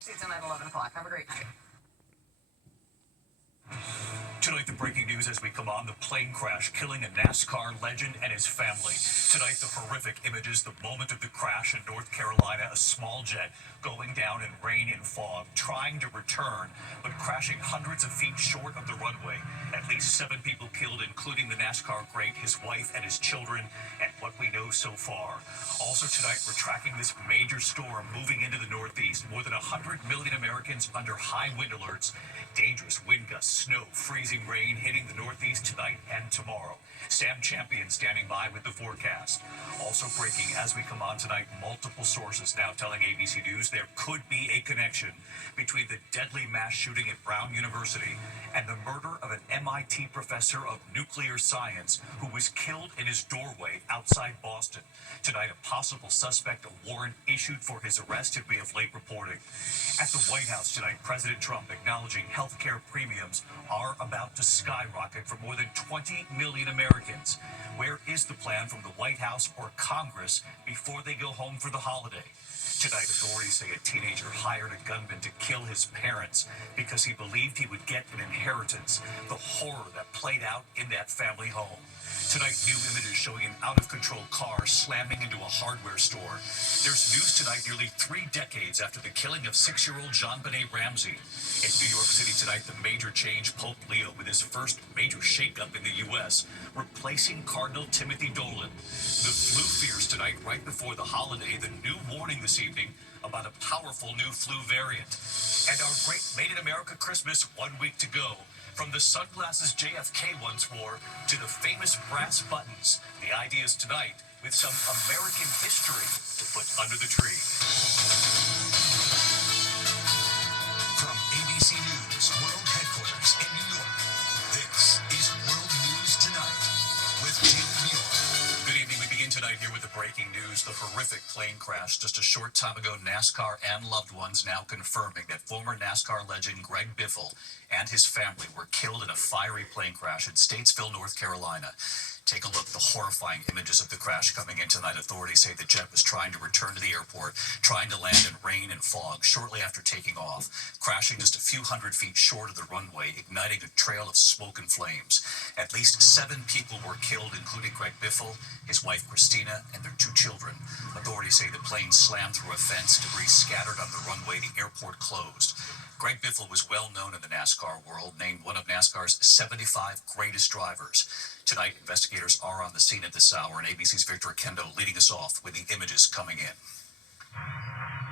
See you tonight at 11 o'clock. Have a great night. Tonight, the breaking news as we come on, the plane crash killing a NASCAR legend and his family. Tonight, the horrific images, the moment of the crash in North Carolina, a small jet going down in rain and fog, trying to return, but crashing hundreds of feet short of the runway. At least 7 people killed, including the NASCAR great, his wife and his children, and what we know so far. Also tonight, we're tracking this major storm moving into the Northeast. More than 100 million Americans under high wind alerts. Dangerous wind gusts, snow, freezing rain hitting the Northeast tonight and tomorrow. Sam Champion standing by with the forecast. Also breaking as we come on tonight, multiple sources now telling ABC News there could be a connection between the deadly mass shooting at Brown University and the murder of an MIT professor of nuclear science who was killed in his doorway outside Boston. Tonight, a possible suspect, a warrant issued for his arrest, and we have late reporting. At the White House tonight, President Trump acknowledging health care premiums are about to skyrocket for more than 20 million Americans. Where is the plan from the White House or Congress before they go home for the holiday? Tonight, authorities say a teenager hired a gunman to kill his parents because he believed he would get an inheritance. The horror that played out in that family home. Tonight, new images showing an out-of-control car slamming into a hardware store. There's news tonight nearly 3 decades after the killing of 6-year-old JonBenet Ramsey. In New York City tonight, the major change, Pope Leo with his first major shakeup in the U.S., replacing Cardinal Timothy Dolan. The flu fears tonight, right before the holiday, the new warning this evening about a powerful new flu variant. And our great Made in America Christmas 1 week to go. From the sunglasses JFK once wore to the famous brass buttons, the ideas tonight with some American history to put under the tree. From ABC News World Headquarters in New York, this is World News Tonight with David Muir. Good evening. We begin tonight here with the breaking news, the horrific plane crash just a short time ago. NASCAR and loved ones now confirming that former NASCAR legend Greg Biffle and his family were killed in a fiery plane crash in Statesville, North Carolina. Take a look, the horrifying images of the crash coming in tonight. Authorities say the jet was trying to return to the airport, trying to land in rain and fog shortly after taking off, crashing just a few hundred feet short of the runway, igniting a trail of smoke and flames. At least 7 people were killed, including Greg Biffle, his wife Christina, and their 2 children. Authorities say the plane slammed through a fence, debris scattered on the runway, the airport closed. Greg Biffle was well known in the NASCAR world, named one of NASCAR's 75 greatest drivers. Tonight, investigators are on the scene at this hour, and ABC's Victor Kendo leading us off with the images coming in.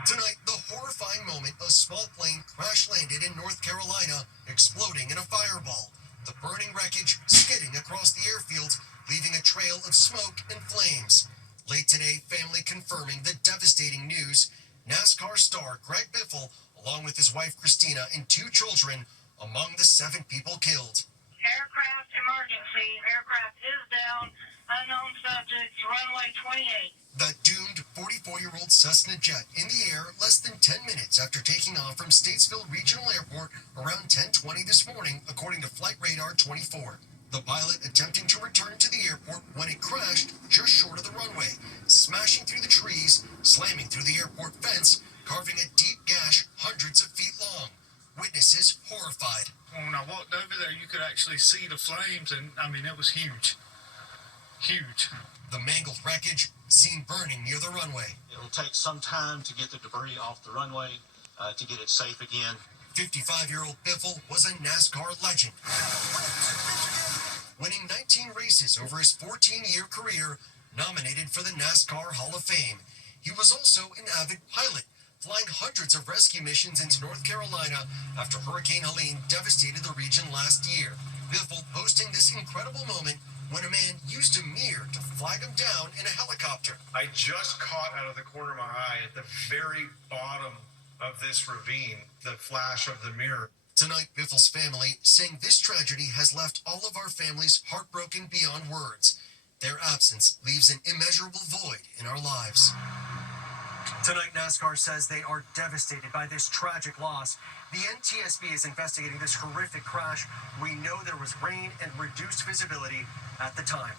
Tonight, the horrifying moment a small plane crash-landed in North Carolina, exploding in a fireball. The burning wreckage skidding across the airfield, leaving a trail of smoke and flames. Late today, family confirming the devastating news. NASCAR star Greg Biffle, along with his wife Christina and 2 children, among the 7 people killed. Aircraft emergency. Aircraft is down. Unknown subjects. Runway 28. The doomed 44-year-old Cessna jet in the air less than 10 minutes after taking off from Statesville Regional Airport around 10:20 this morning, according to Flight Radar 24. The pilot attempting to return to the airport when it crashed just short of the runway, smashing through the trees, slamming through the airport fence, carving a deep gash hundreds of feet long. Witnesses horrified. When I walked over there, you could actually see the flames, and I mean, it was huge. Huge. The mangled wreckage seen burning near the runway. It'll take some time to get the debris off the runway, to get it safe again. 55-year-old Biffle was a NASCAR legend, winning 19 races over his 14-year career, nominated for the NASCAR Hall of Fame. He was also an avid pilot, flying hundreds of rescue missions into North Carolina after Hurricane Helene devastated the region last year. Biffle posting this incredible moment when a man used a mirror to flag him down in a helicopter. I just caught out of the corner of my eye at the very bottom of this ravine the flash of the mirror. Tonight, Biffle's family saying this tragedy has left all of our families heartbroken beyond words. Their absence leaves an immeasurable void in our lives. Tonight, NASCAR says they are devastated by this tragic loss. The NTSB is investigating this horrific crash. We know there was rain and reduced visibility at the time.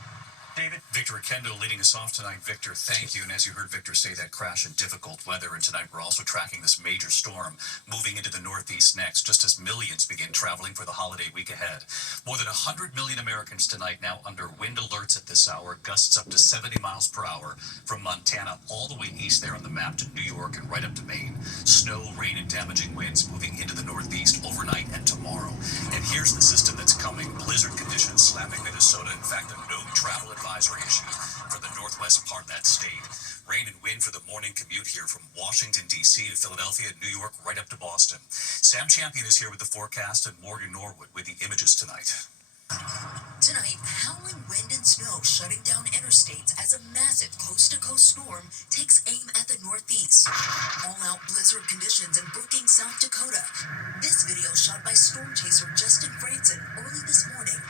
David? Victor Kendo leading us off tonight. Victor, thank you. And as you heard Victor say, that crash in difficult weather. And tonight we're also tracking this major storm moving into the Northeast next, just as millions begin traveling for the holiday week ahead. More than 100 million Americans tonight now under wind alerts at this hour, gusts up to 70 miles per hour from Montana all the way east there on the map to New York and right up to Maine. Snow, rain, and damaging winds moving into the Northeast overnight and tomorrow. And here's the system that's coming. Blizzard conditions slamming Minnesota. In fact, a no travel advisory issued for the northwest part of that state. Rain and wind for the morning commute here from Washington, D.C. to Philadelphia, New York, right up to Boston. Sam Champion is here with the forecast and Morgan Norwood with the images tonight. Tonight, howling wind and snow shutting down interstates as a massive coast-to-coast storm takes aim at the Northeast. All-out blizzard conditions in Brookings, South Dakota. This video shot by storm chaser Justin Franson early this morning.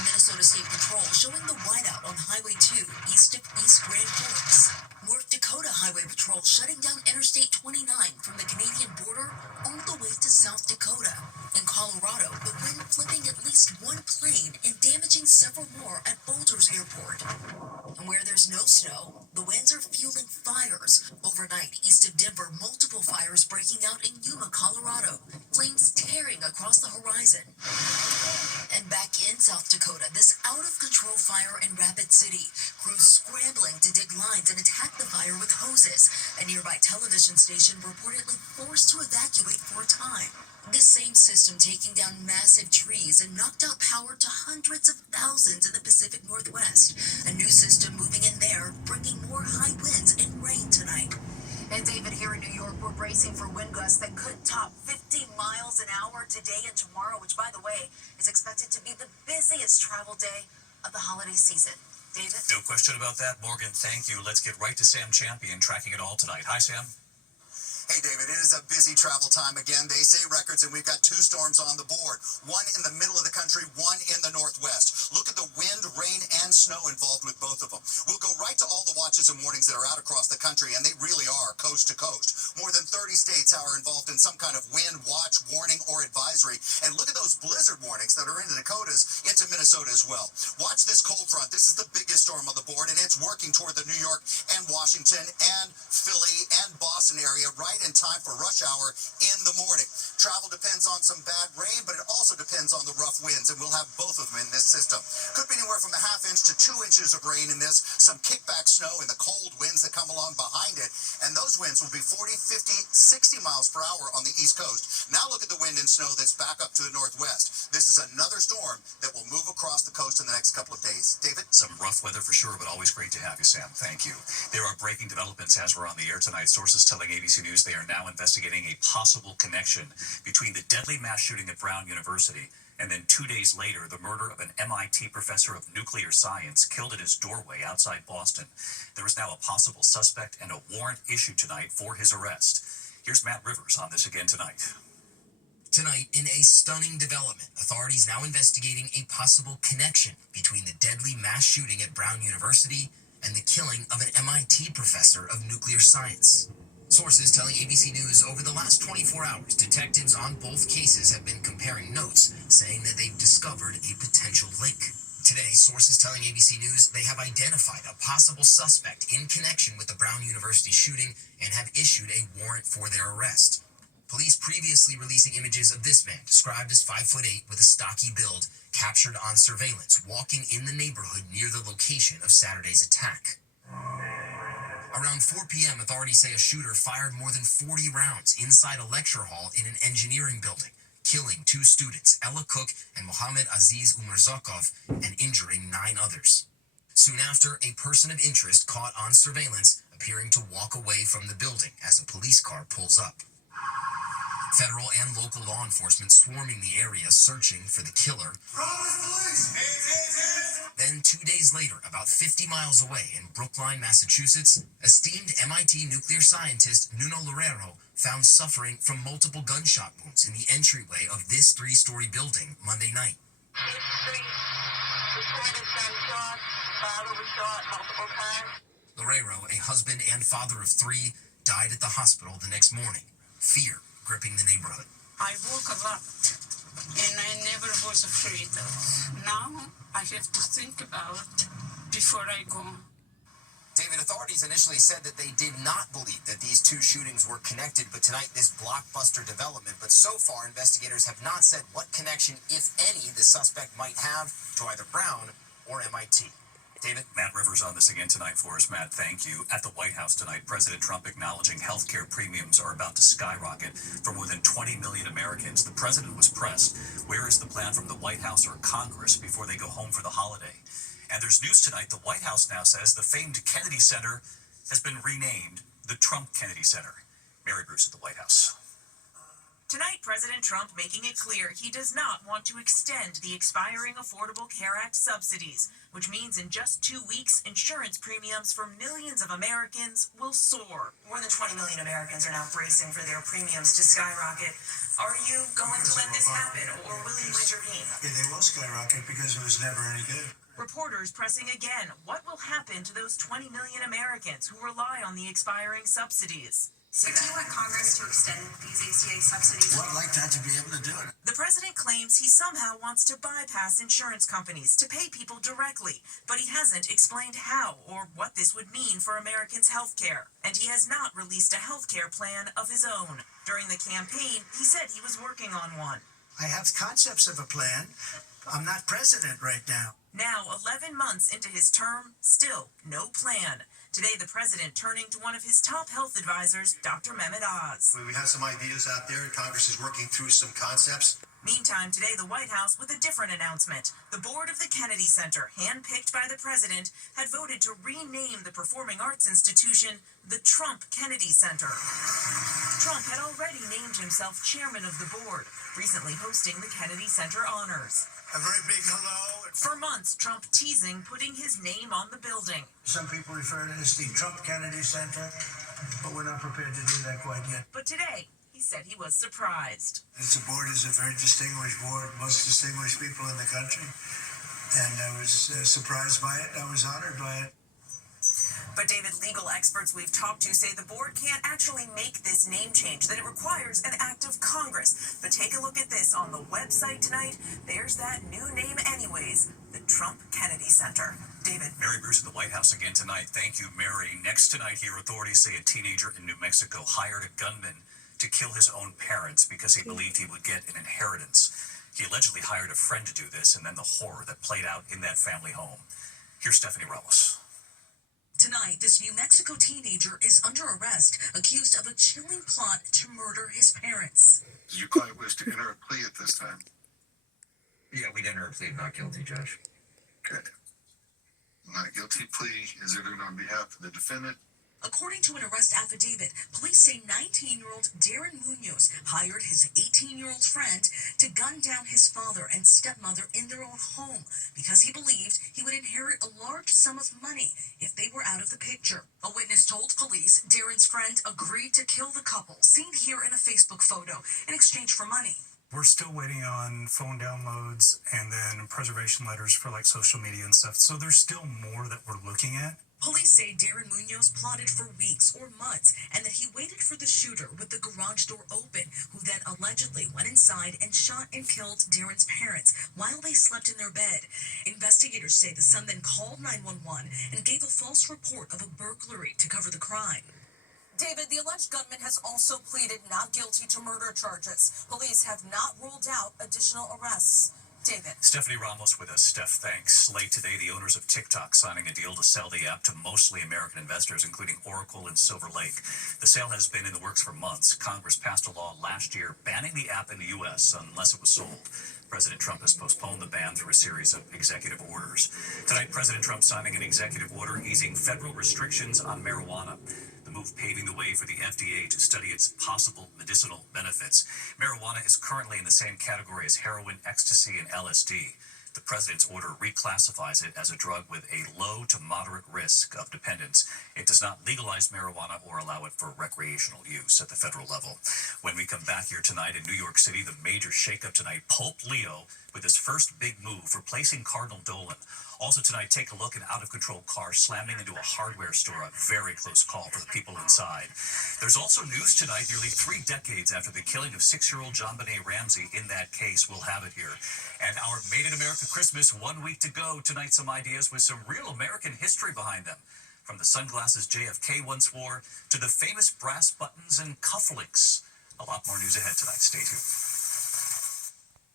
Minnesota State Patrol showing the whiteout on Highway 2 east of East Grand Forks. North Dakota Highway Patrol shutting down Interstate 29 from the Canadian border all the way to South Dakota. In Colorado, the wind flipping at least one plane and damaging several more at Boulders Airport. And where there's no snow, the winds are fueling fires. Overnight, east of Denver, multiple fires breaking out in Yuma, Colorado. Flames tearing across the horizon. And back in South Dakota, this out-of-control fire in Rapid City. Crews scrambling to dig lines and attack the fire with hoses. A nearby television station reportedly forced to evacuate for a time. This same system taking down massive trees and knocked out power to hundreds of thousands in the Pacific Northwest. A new system moving in there, bringing more high winds and rain tonight. And David, here in New York, we're bracing for wind gusts that could top 50 miles an hour today and tomorrow, which, by the way, is expected to be the busiest travel day of the holiday season. David? No question about that, Morgan. Thank you. Let's get right to Sam Champion tracking it all tonight. Hi, Sam. Hey, David, it is a busy travel time again. They say records, and we've got two storms on the board. One in the middle of the country, one in the northwest. Look at the wind, rain, and snow involved with both of them. We'll go right to all the watches and warnings that are out across the country, and they really are coast to coast. More than 30 states are involved in some kind of wind watch, warning, or advisory. And look at those blizzard warnings that are in the Dakotas, into Minnesota as well. Watch this cold front. This is the biggest storm on the board, and it's working toward the New York and Washington and Philly and Boston area right in time for rush hour in the morning. Travel depends on some bad rain, but it also depends on the rough winds, and we'll have both of them in this system. Could be anywhere from a ½ inch to 2 inches of rain in this, some kickback snow and the cold winds that come along behind it, and those winds will be 40, 50, 60 miles per hour on the East Coast. Now look at the wind and snow that's back up to the northwest. This is another storm that will move across the coast in the next couple of days. David? Some rough weather for sure, but always great to have you, Sam. Thank you. There are breaking developments as we're on the air tonight. Sources telling ABC News they are now investigating a possible connection between the deadly mass shooting at Brown University and then 2 days later, the murder of an MIT professor of nuclear science killed at his doorway outside Boston. There is now a possible suspect and a warrant issued tonight for his arrest. Here's Matt Rivers on this again tonight. Tonight, in a stunning development, authorities now investigating a possible connection between the deadly mass shooting at Brown University and the killing of an MIT professor of nuclear science. Sources telling ABC News over the last 24 hours, detectives on both cases have been comparing notes, saying that they've discovered a potential link. Today, sources telling ABC News they have identified a possible suspect in connection with the Brown University shooting and have issued a warrant for their arrest. Police previously releasing images of this man, described as 5'8" with a stocky build, captured on surveillance, walking in the neighborhood near the location of Saturday's attack. Around 4 p.m., authorities say a shooter fired more than 40 rounds inside a lecture hall in an engineering building, killing 2 students, Ella Cook and Mohammed Aziz Umarzakov, and injuring 9 others. Soon after, a person of interest caught on surveillance appearing to walk away from the building as a police car pulls up. Federal and local law enforcement swarming the area searching for the killer. Then 2 days later, about 50 miles away in Brookline, Massachusetts, esteemed MIT nuclear scientist Nuno Loureiro found suffering from multiple gunshot wounds in the entryway of this 3-story building Monday night. Loureiro, a husband and father of 3, died at the hospital the next morning. Fear gripping the neighborhood. I walk a lot, and I never was afraid. Now I have to think about before I go. David, authorities initially said that they did not believe that these two shootings were connected, but tonight this blockbuster development. But so far, investigators have not said what connection, if any, the suspect might have to either Brown or MIT. David? Matt Rivers on this again tonight for us. Matt, thank you. At the White House tonight, President Trump acknowledging healthcare premiums are about to skyrocket for more than 20 million Americans. The president was pressed. Where is the plan from the White House or Congress before they go home for the holiday? And there's news tonight. The White House now says the famed Kennedy Center has been renamed the Trump Kennedy Center. Mary Bruce at the White House. Tonight, President Trump making it clear he does not want to extend the expiring Affordable Care Act subsidies, which means in just 2 weeks, insurance premiums for millions of Americans will soar. More than 20 million Americans are now bracing for their premiums to skyrocket. Are you going to let this happen, or will you intervene? Yeah, they will skyrocket because it was never any good. Reporters pressing again, what will happen to those 20 million Americans who rely on the expiring subsidies? So do you want Congress to extend these ACA subsidies? Well, I'd like that to be able to do it. The president claims he somehow wants to bypass insurance companies to pay people directly, but he hasn't explained how or what this would mean for Americans' health care. And he has not released a health care plan of his own. During the campaign, he said he was working on one. I have concepts of a plan. I'm not president right now. Now, 11 months into his term, still no plan. Today, the president turning to one of his top health advisors, Dr. Mehmet Oz. We have some ideas out there, and Congress is working through some concepts. Meantime, today, the White House with a different announcement. The board of the Kennedy Center, handpicked by the president, had voted to rename the performing arts institution the Trump Kennedy Center. Trump had already named himself chairman of the board, recently hosting the Kennedy Center honors. A very big hello. For months, Trump teasing putting his name on the building. Some people refer to it as the Trump Kennedy Center, but we're not prepared to do that quite yet. But today, he said he was surprised. This board is a very distinguished board, most distinguished people in the country, and I was surprised by it. I was honored by it. But David, legal experts we've talked to say the board can't actually make this name change, that it requires an act of Congress. But take a look at this on the website tonight. There's that new name anyways, the Trump Kennedy Center. David. Mary Bruce at the White House again tonight. Thank you, Mary. Next tonight here, authorities say a teenager in New Mexico hired a gunman to kill his own parents because he believed he would get an inheritance. He allegedly hired a friend to do this, and then the horror that played out in that family home. Here's Stephanie Ramos. Tonight, this New Mexico teenager is under arrest, accused of a chilling plot to murder his parents. Do you quite wish to enter a plea at this time? Yeah, we'd enter a plea of not guilty, Judge. Okay. Not guilty plea is entered on behalf of the defendant. According to an arrest affidavit, police say 19-year-old Darren Munoz hired his 18-year-old friend to gun down his father and stepmother in their own home because he believed he would inherit a large sum of money if they were out of the picture. A witness told police Darren's friend agreed to kill the couple, seen here in a Facebook photo, in exchange for money. We're still waiting on phone downloads and then preservation letters for like social media and stuff. So there's still more that we're looking at. Police say Darren Munoz plotted for weeks or months and that he waited for the shooter with the garage door open, who then allegedly went inside and shot and killed Darren's parents while they slept in their bed. Investigators say the son then called 911 and gave a false report of a burglary to cover the crime. David, the alleged gunman has also pleaded not guilty to murder charges. Police have not ruled out additional arrests. David. Stephanie Ramos with us. Steph, thanks. Late today, the owners of TikTok signing a deal to sell the app to mostly American investors, including Oracle and Silver Lake. The sale has been in the works for months. Congress passed a law last year banning the app in the U.S. unless it was sold. President Trump has postponed the ban through a series of executive orders. Tonight, President Trump signing an executive order easing federal restrictions on marijuana. The move paving the way for the FDA to study its possible medicinal benefits. Marijuana is currently in the same category as heroin, ecstasy, and LSD. The president's order reclassifies it as a drug with a low to moderate risk of dependence. It does not legalize marijuana or allow it for recreational use at the federal level. When we come back here tonight in New York City, the major shakeup tonight, Pope Leo with his first big move, replacing Cardinal Dolan. Also tonight, take a look, an out-of-control car slamming into a hardware store, a very close call for the people inside. There's also news tonight, nearly 3 decades after the killing of 6-year-old JonBenet Ramsey. In that case, we'll have it here. And our Made in America Christmas, 1 week to go. Tonight, some ideas with some real American history behind them. From the sunglasses JFK once wore to the famous brass buttons and cufflinks. A lot more news ahead tonight. Stay tuned.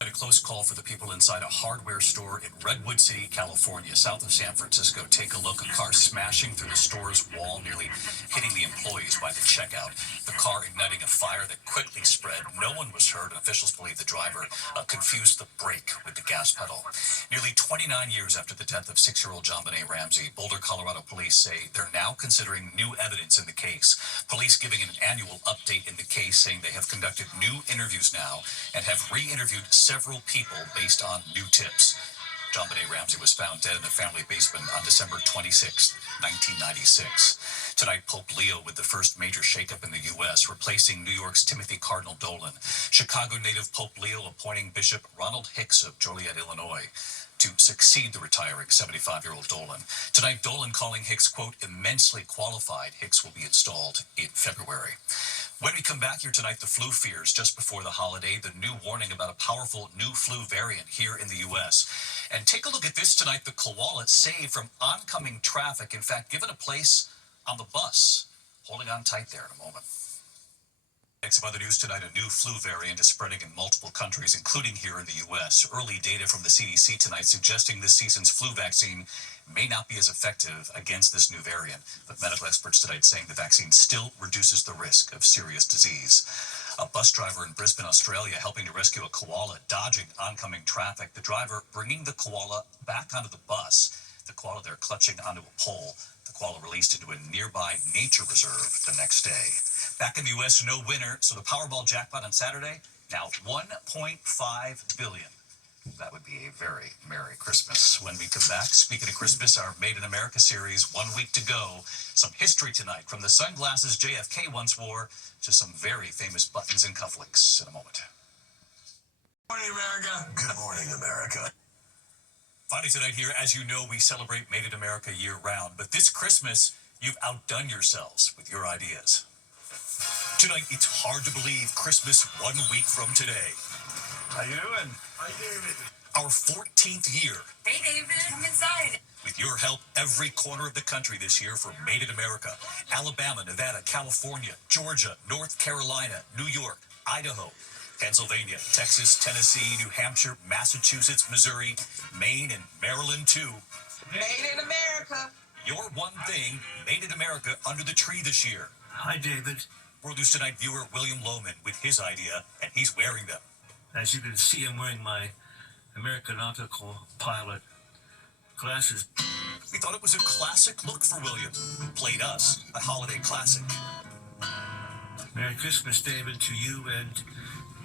A close call for the people inside a hardware store in Redwood City, California, south of San Francisco. Take a look. A car smashing through the store's wall, nearly hitting the employees by the checkout. The car igniting a fire that quickly spread. No one was hurt. Officials believe the driver confused the brake with the gas pedal. Nearly 29 years after the death of 6-year-old JonBenet Ramsey, Boulder, Colorado police say they're now considering new evidence in the case. Police giving an annual update in the case, saying they have conducted new interviews now and have re-interviewed several people based on new tips. JonBenet Ramsey was found dead in the family basement on December 26, 1996. Tonight, Pope Leo with the first major shakeup in the U.S., replacing New York's Timothy Cardinal Dolan. Chicago native Pope Leo appointing Bishop Ronald Hicks of Joliet, Illinois, to succeed the retiring 75-year-old Dolan. Tonight, Dolan calling Hicks, quote, immensely qualified. Hicks will be installed in February. When we come back here tonight, the flu fears just before the holiday, the new warning about a powerful new flu variant here in the U.S. And take a look at this tonight, the koala saved from oncoming traffic. In fact, given a place on the bus. Holding on tight there in a moment. Next, some other news tonight, a new flu variant is spreading in multiple countries, including here in the U.S. Early data from the CDC tonight suggesting this season's flu vaccine may not be as effective against this new variant. But medical experts tonight saying the vaccine still reduces the risk of serious disease. A bus driver in Brisbane, Australia, helping to rescue a koala dodging oncoming traffic. The driver bringing the koala back onto the bus. The koala there clutching onto a pole. The koala released into a nearby nature reserve the next day. Back in the U.S., no winner, so the Powerball jackpot on Saturday, now $1.5 billion. That would be a very Merry Christmas. When we come back, speaking of Christmas, our Made in America series, 1 week to go. Some history tonight, from the sunglasses JFK once wore to some very famous buttons and cufflinks in a moment. Good morning, America. Good morning, America. Finally tonight here, as you know, we celebrate Made in America year-round, but this Christmas, you've outdone yourselves with your ideas. Tonight, it's hard to believe Christmas 1 week from today. How you doing? Hi, David. Our 14th year. Hey, David, come inside. With your help, every corner of the country this year for Made in America. Alabama, Nevada, California, Georgia, North Carolina, New York, Idaho, Pennsylvania, Texas, Tennessee, New Hampshire, Massachusetts, Missouri, Maine, and Maryland, too. Made in America. Your one thing, Made in America, under the tree this year. Hi, David. World News Tonight viewer William Lohman with his idea, and he's wearing them. As you can see, I'm wearing my American Nautical Pilot glasses. We thought it was a classic look for William, who played us a holiday classic. Merry Christmas, David, to you and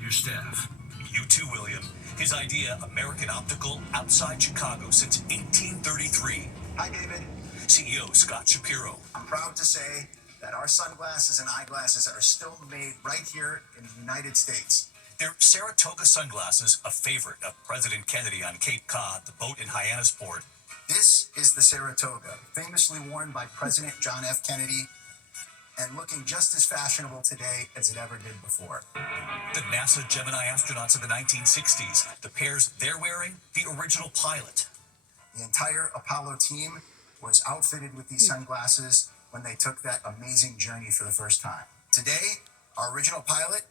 your staff. You too, William. His idea, American Optical, outside Chicago since 1833. Hi, David. CEO Scott Shapiro. I'm proud to say that our sunglasses and eyeglasses are still made right here in the United States. They're Saratoga sunglasses, a favorite of President Kennedy on Cape Cod, the boat in Hyannisport. This is the Saratoga, famously worn by President John F. Kennedy, and looking just as fashionable today as it ever did before. The NASA Gemini astronauts of the 1960s, the pairs they're wearing, the original pilot. The entire Apollo team was outfitted with these sunglasses when they took that amazing journey for the first time. Today, our original pilot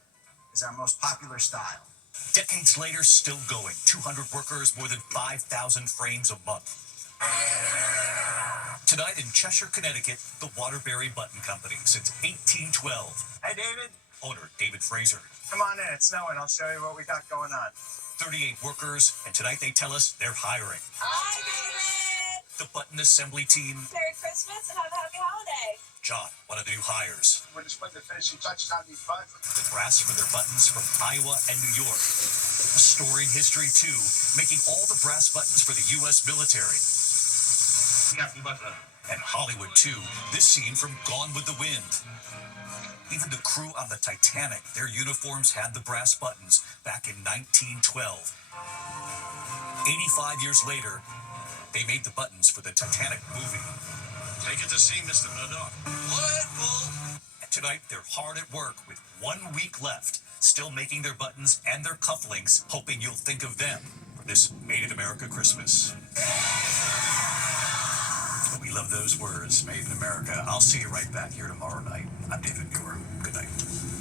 is our most popular style. Decades later, still going. 200 workers, more than 5,000 frames a month. Tonight in Cheshire, Connecticut, the Waterbury Button Company, since 1812. Hey, David. Owner David Fraser. Come on in. It's snowing. I'll show you what we got going on. 38 workers, and tonight they tell us they're hiring. Hi, David. The button assembly team. Merry Christmas and have a happy holiday. John, one of the new hires. We're just putting the finishing touches on these buttons. The brass for their buttons from Iowa and New York. A story in history, too, making all the brass buttons for the U.S. military. And Hollywood, too. This scene from Gone with the Wind. Even the crew on the Titanic, their uniforms had the brass buttons back in 1912. 85 years later, they made the buttons for the Titanic movie. Take it to sea, Mr. Murdoch. And tonight, they're hard at work with 1 week left, still making their buttons and their cufflinks, hoping you'll think of them for this Made in America Christmas. We love those words, Made in America. I'll see you right back here tomorrow night. I'm David Muir. Good night.